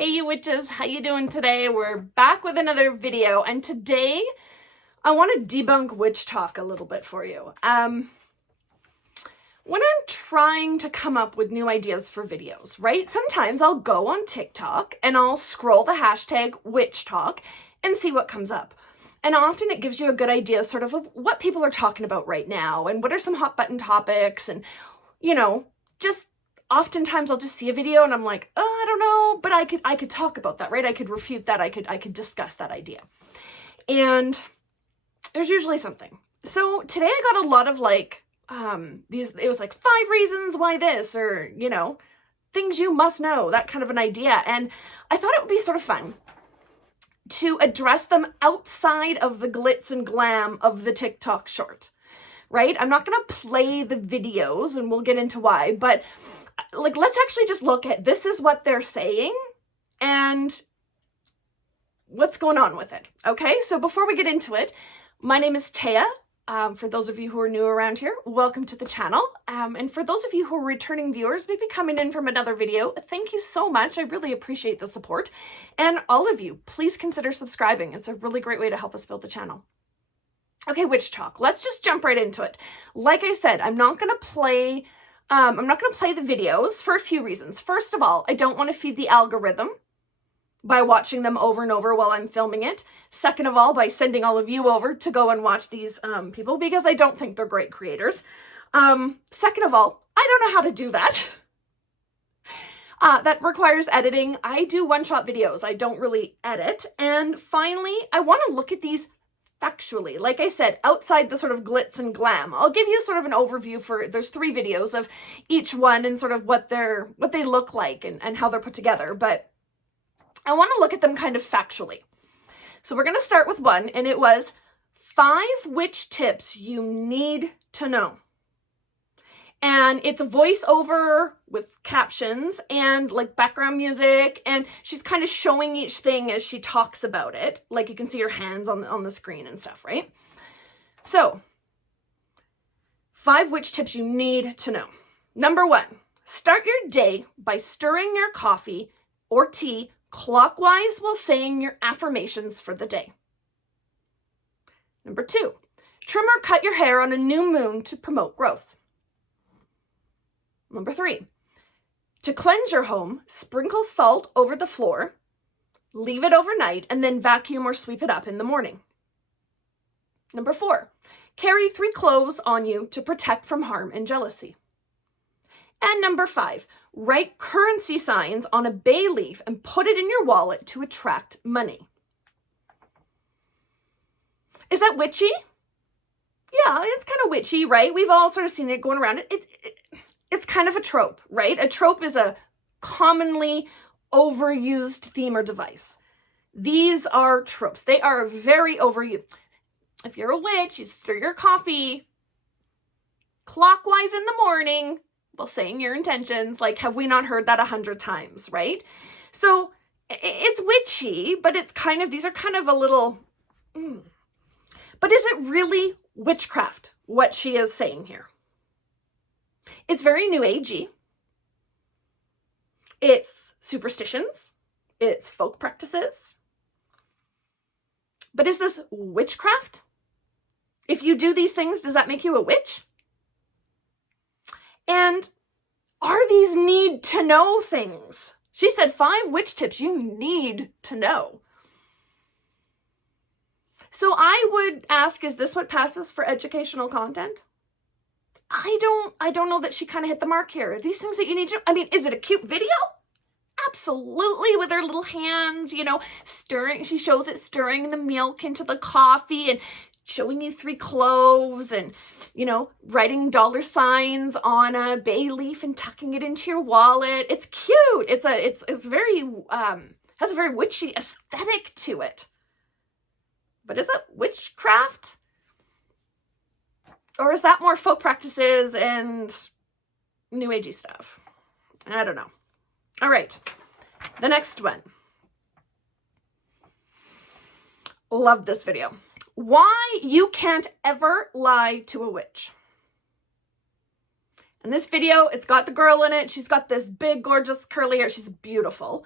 Hey you witches, how you doing today? We're back with another video, and today I want to debunk witch talk a little bit for you. When I'm trying to come up with new ideas for videos, right? Sometimes I'll go on TikTok and I'll scroll the hashtag witch talk and see what comes up. And often it gives you a good idea sort of what people are talking about right now and what are some hot button topics, and just oftentimes I'll just see a video and I'm like, oh, I don't know, but I could talk about that, right? I could refute that. I could discuss that idea. And there's usually something. So today I got a lot of it was like 5 reasons why this, or, things you must know, that kind of an idea. And I thought it would be sort of fun to address them outside of the glitz and glam of the TikTok short, right? I'm not going to play the videos and we'll get into why, but let's actually just look at this is what they're saying and what's going on with it. Okay, so before we get into it, my name is Taya. For those of you who are new around here, welcome to the channel. And for those of you who are returning viewers, maybe coming in from another video, thank you so much. I really appreciate the support. And all of you, please consider subscribing. It's a really great way to help us build the channel. Okay, witch talk. Let's just jump right into it. Like I said, I'm not going to play the videos for a few reasons. First of all, I don't want to feed the algorithm by watching them over and over while I'm filming it. Second of all, by sending all of you over to go and watch these people, because I don't think they're great creators. Second of all, I don't know how to do that. That requires editing. I do one-shot videos. I don't really edit. And finally, I want to look at these factually, like I said, outside the sort of glitz and glam. I'll give you sort of an overview there's 3 videos of each one and sort of what they look like and how they're put together, but I want to look at them kind of factually. So we're going to start with one, and it was 5 witch tips you need to know. And it's a voiceover with captions and like background music, and she's kind of showing each thing as she talks about it. Like you can see her hands on the screen and stuff, right? So, 5 witch tips you need to know. Number 1, start your day by stirring your coffee or tea clockwise while saying your affirmations for the day. Number 2, trim or cut your hair on a new moon to promote growth. Number 3, to cleanse your home, sprinkle salt over the floor, leave it overnight, and then vacuum or sweep it up in the morning. Number 4, carry 3 cloves on you to protect from harm and jealousy. And number 5, write currency signs on a bay leaf and put it in your wallet to attract money. Is that witchy? Yeah, it's kind of witchy, right? We've all sort of seen it going around. It's kind of a trope, right? A trope is a commonly overused theme or device. These are tropes. They are very overused. If you're a witch, you stir your coffee clockwise in the morning while saying your intentions. Like, have we not heard that 100 times, right? So it's witchy, but these are kind of a little... But is it really witchcraft, what she is saying here? It's very new agey. It's superstitions. It's folk practices. But is this witchcraft? If you do these things, does that make you a witch? And are these need to know things? She said 5 witch tips you need to know. So I would ask, is this what passes for educational content? I don't know that she kind of hit the mark here. Are these things that you need to, is it a cute video? Absolutely, with her little hands, stirring. She shows it stirring the milk into the coffee and showing you 3 cloves and, writing dollar signs on a bay leaf and tucking it into your wallet. It's cute. It's very, has a very witchy aesthetic to it. But is that witchcraft? Or is that more folk practices and new agey stuff? I don't know. All right, the next one. Love this video. Why you can't ever lie to a witch. And this video, it's got the girl in it. She's got this big, gorgeous, curly hair. She's beautiful.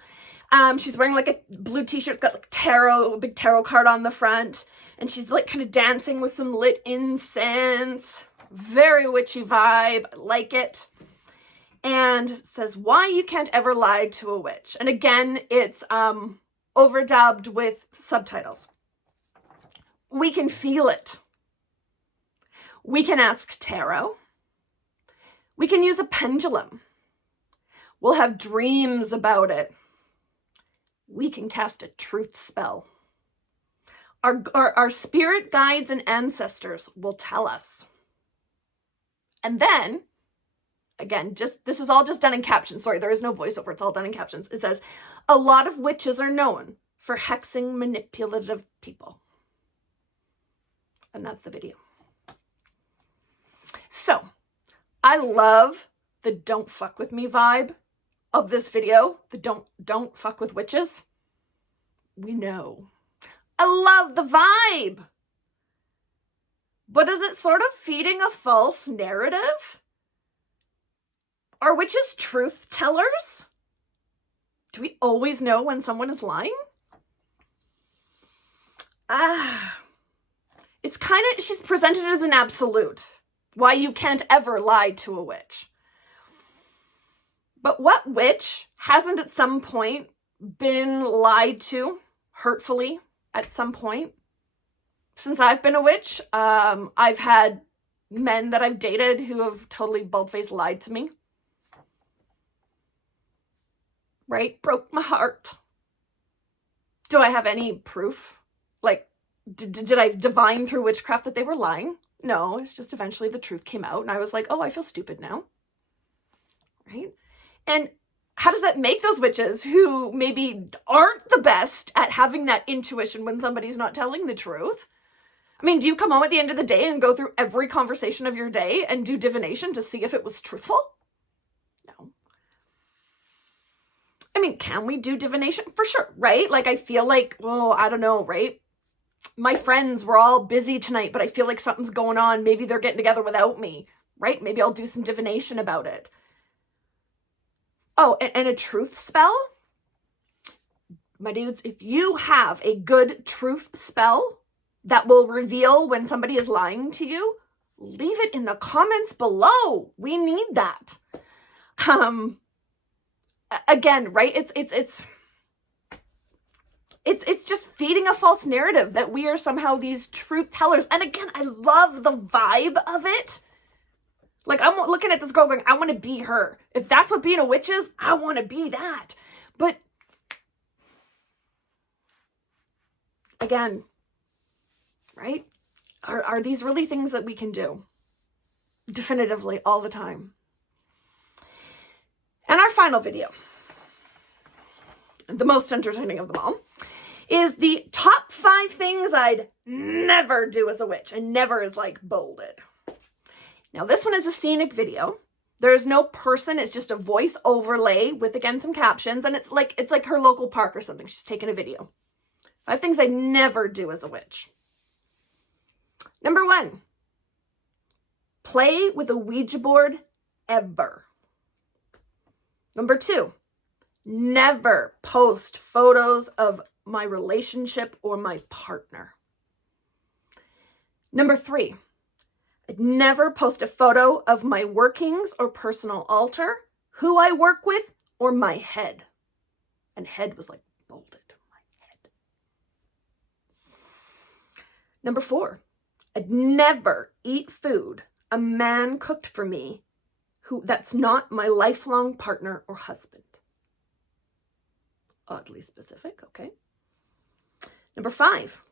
She's wearing like a blue t-shirt, it's got like a big tarot card on the front, and she's like kind of dancing with some lit incense. Very witchy vibe, I like it. And it says, why you can't ever lie to a witch. And again, it's overdubbed with subtitles. We can feel it. We can ask tarot. We can use a pendulum. We'll have dreams about it. We can cast a truth spell. Our spirit guides and ancestors will tell us. And then, again, this is all just done in captions. Sorry, there is no voiceover. It's all done in captions. It says, a lot of witches are known for hexing manipulative people. And that's the video. So, I love the don't fuck with me vibe of this video. The don't fuck with witches. We know. I love the vibe. But is it sort of feeding a false narrative? Are witches truth tellers? Do we always know when someone is lying? It's kind of, she's presented as an absolute. Why you can't ever lie to a witch. But what witch hasn't at some point been lied to hurtfully at some point? Since I've been a witch, I've had men that I've dated who have totally bald-faced lied to me. Right? Broke my heart. Do I have any proof? Like, did I divine through witchcraft that they were lying? No, it's just eventually the truth came out and I was like, oh, I feel stupid now. Right? And how does that make those witches who maybe aren't the best at having that intuition when somebody's not telling the truth? I mean, do you come home at the end of the day and go through every conversation of your day and do divination to see if it was truthful? No. I mean, can we do divination? For sure, right? Like, I feel like, well, I don't know, right? My friends were all busy tonight, but I feel like something's going on. Maybe they're getting together without me, right? Maybe I'll do some divination about it. Oh, and a truth spell? My dudes, if you have a good truth spell that will reveal when somebody is lying to you, leave it in the comments below. We need that. Again, right? It's just feeding a false narrative that we are somehow these truth tellers. And again, I love the vibe of it. Like, I'm looking at this girl going, I want to be her. If that's what being a witch is, I want to be that. But again, right? Are these really things that we can do? Definitively, all the time. And our final video, the most entertaining of them all, is the top 5 things I'd never do as a witch. And never is like bolded. Now, this one is a scenic video. There's no person. It's just a voice overlay with, again, some captions. And it's like her local park or something. She's taking a video. 5 things I never do as a witch. Number 1, play with a Ouija board ever. Number 2, never post photos of my relationship or my partner. Number 3, I'd never post a photo of my workings or personal altar, who I work with, or my head. And head was like bolded. My head. Number 4, I'd never eat food a man cooked for me that's not my lifelong partner or husband. Oddly specific, okay. Number 5,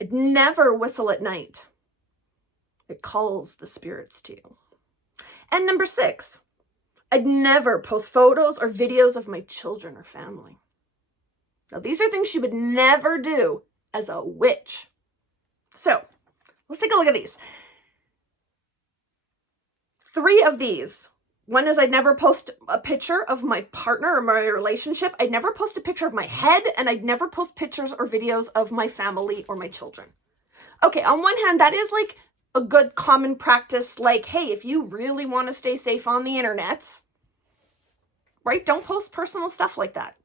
I'd never whistle at night. It calls the spirits to you. And number 6, I'd never post photos or videos of my children or family. Now, these are things she would never do as a witch. So, let's take a look at these. 3 of these. One is I'd never post a picture of my partner or my relationship. I'd never post a picture of my head, and I'd never post pictures or videos of my family or my children. Okay, on one hand, that is like a good common practice. Like, hey, if you really want to stay safe on the internet, right? Don't post personal stuff like that.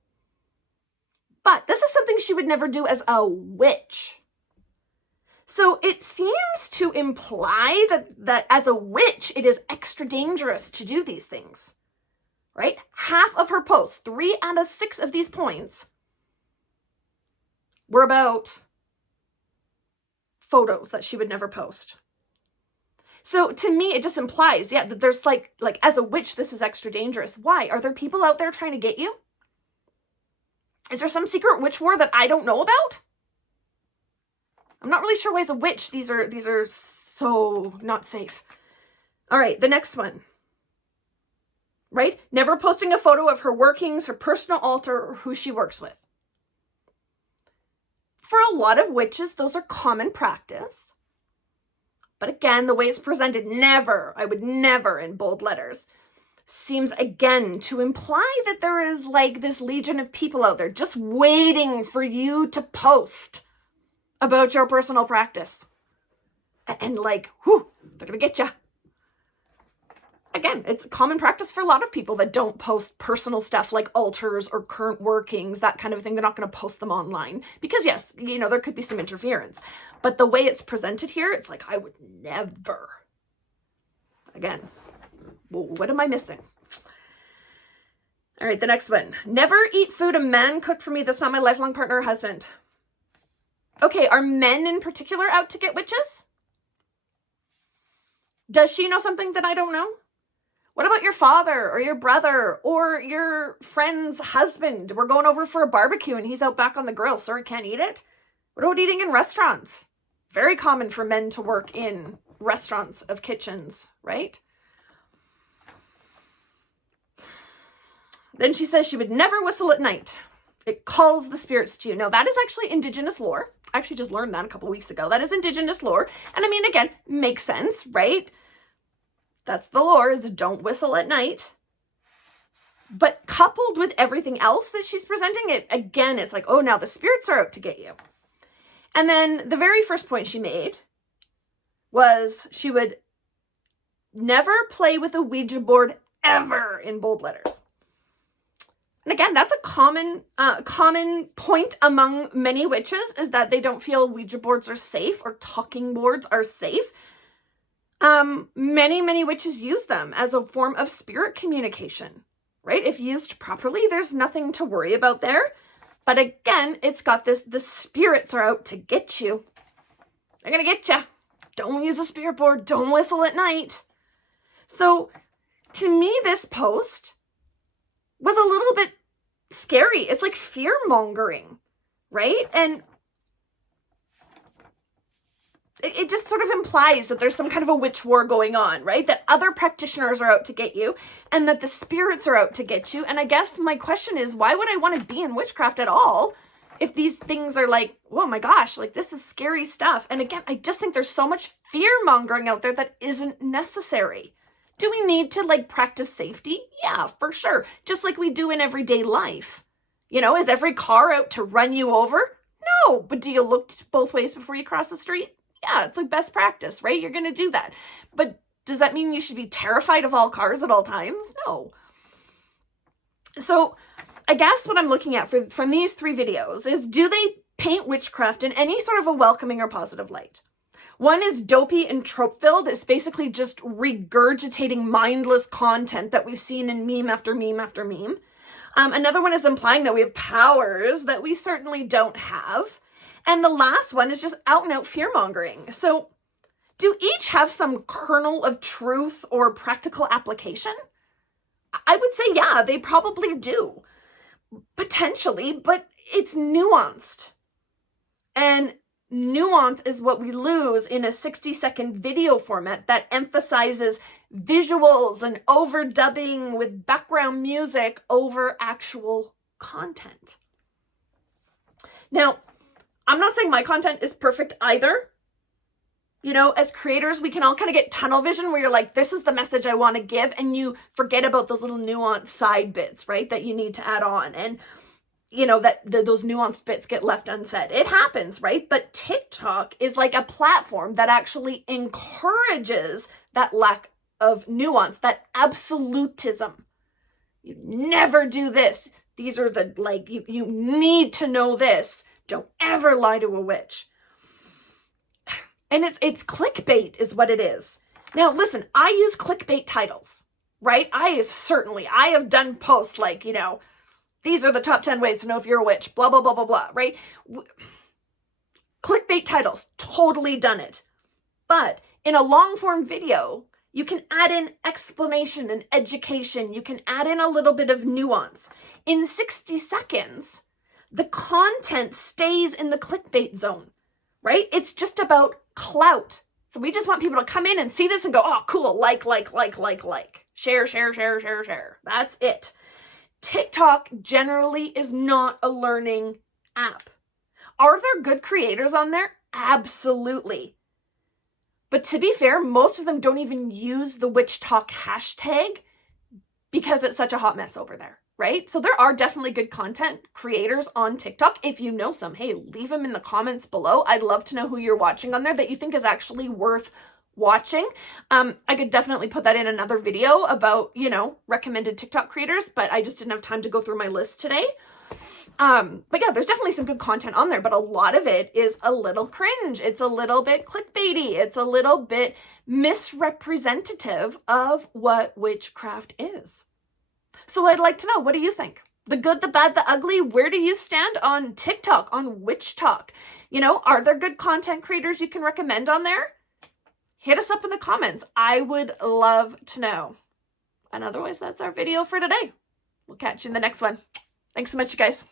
But this is something she would never do as a witch. So it seems to imply that as a witch, it is extra dangerous to do these things, right? Half of her posts, 3 out of 6 of these points, were about photos that she would never post. So to me, it just implies, yeah, that there's like as a witch, this is extra dangerous. Why? Are there people out there trying to get you? Is there some secret witch war that I don't know about? I'm not really sure why as a witch these are so not safe. All right, the next one. Right? Never posting a photo of her workings, her personal altar, or who she works with. For a lot of witches, those are common practice. But again, the way it's presented, never, I would never in bold letters, seems again to imply that there is like this legion of people out there just waiting for you to post about your personal practice. And like, whew, they're gonna get you. Again, it's common practice for a lot of people that don't post personal stuff like altars or current workings, that kind of thing. They're not going to post them online because yes, you know, there could be some interference. But the way it's presented here, it's like, I would never. Again, what am I missing? All right, the next one. Never eat food a man cooked for me that's not my lifelong partner or husband. Okay, are men in particular out to get witches? Does she know something that I don't know? What about your father or your brother or your friend's husband? We're going over for a barbecue and he's out back on the grill. Sorry, can't eat it. What about eating in restaurants? Very common for men to work in restaurants of kitchens, right? Then she says she would never whistle at night. It calls the spirits to you. Now, that is actually Indigenous lore. I actually just learned that a couple weeks ago. That is Indigenous lore. And I mean, again, makes sense, right? That's the lore, is don't whistle at night. But coupled with everything else that she's presenting, it again, it's like, oh, now the spirits are out to get you. And then the very first point she made was she would never play with a Ouija board ever, in bold letters. And again, that's a common point among many witches, is that they don't feel Ouija boards are safe or talking boards are safe. Many witches use them as a form of spirit communication, right? If used properly, there's nothing to worry about there. But again, it's got this, the spirits are out to get you. They're going to get you. Don't use a spirit board. Don't whistle at night. So to me, this post was a little bit scary. It's like fear mongering, right? And it just sort of implies that there's some kind of a witch war going on, right? That other practitioners are out to get you and that the spirits are out to get you. And I guess my question is, why would I want to be in witchcraft at all if these things are like, oh my gosh, like this is scary stuff. And again, I just think there's so much fear mongering out there that isn't necessary. Do we need to like practice safety? Yeah, for sure. Just like we do in everyday life. You know, is every car out to run you over? No, but do you look both ways before you cross the street? Yeah, it's like best practice, right? You're going to do that. But does that mean you should be terrified of all cars at all times? No. So I guess what I'm looking at from these 3 videos is, do they paint witchcraft in any sort of a welcoming or positive light? One is dopey and trope-filled. It's basically just regurgitating mindless content that we've seen in meme after meme after meme. Another one is implying that we have powers that we certainly don't have. And the last one is just out and out fear-mongering. So do each have some kernel of truth or practical application? I would say, yeah, they probably do. Potentially, but it's nuanced. And nuance is what we lose in a 60-second video format that emphasizes visuals and overdubbing with background music over actual content. Now, I'm not saying my content is perfect either. You know, as creators, we can all kind of get tunnel vision where you're like, this is the message I want to give, and you forget about those little nuanced side bits, right, that you need to add on. And, you know, that those nuanced bits get left unsaid. It happens, right? But TikTok is like a platform that actually encourages that lack of nuance, that absolutism. You never do this. These are the, like, you need to know this. Don't ever lie to a witch. And it's clickbait is what it is. Now, listen, I use clickbait titles, right? I have done posts like, these are the top 10 ways to know if you're a witch, blah, blah, blah, blah, blah, right? Clickbait titles, totally done it. But in a long form video, you can add in explanation and education. You can add in a little bit of nuance. In 60 seconds, the content stays in the clickbait zone, right? It's just about clout. So we just want people to come in and see this and go, oh, cool, like. Share, share, share, share, share. That's it. TikTok generally is not a learning app. Are there good creators on there? Absolutely. But to be fair, most of them don't even use the Witchtok hashtag because it's such a hot mess over there, right? So there are definitely good content creators on TikTok. If you know some, hey, leave them in the comments below. I'd love to know who you're watching on there that you think is actually worth watching. I could definitely put that in another video about, recommended TikTok creators, but I just didn't have time to go through my list today. But yeah, there's definitely some good content on there, but a lot of it is a little cringe. It's a little bit clickbaity. It's a little bit misrepresentative of what witchcraft is. So I'd like to know, what do you think? The good, the bad, the ugly, where do you stand on TikTok, on Witchtok? Are there good content creators you can recommend on there? Hit us up in the comments. I would love to know. And otherwise, that's our video for today. We'll catch you in the next one. Thanks so much, you guys.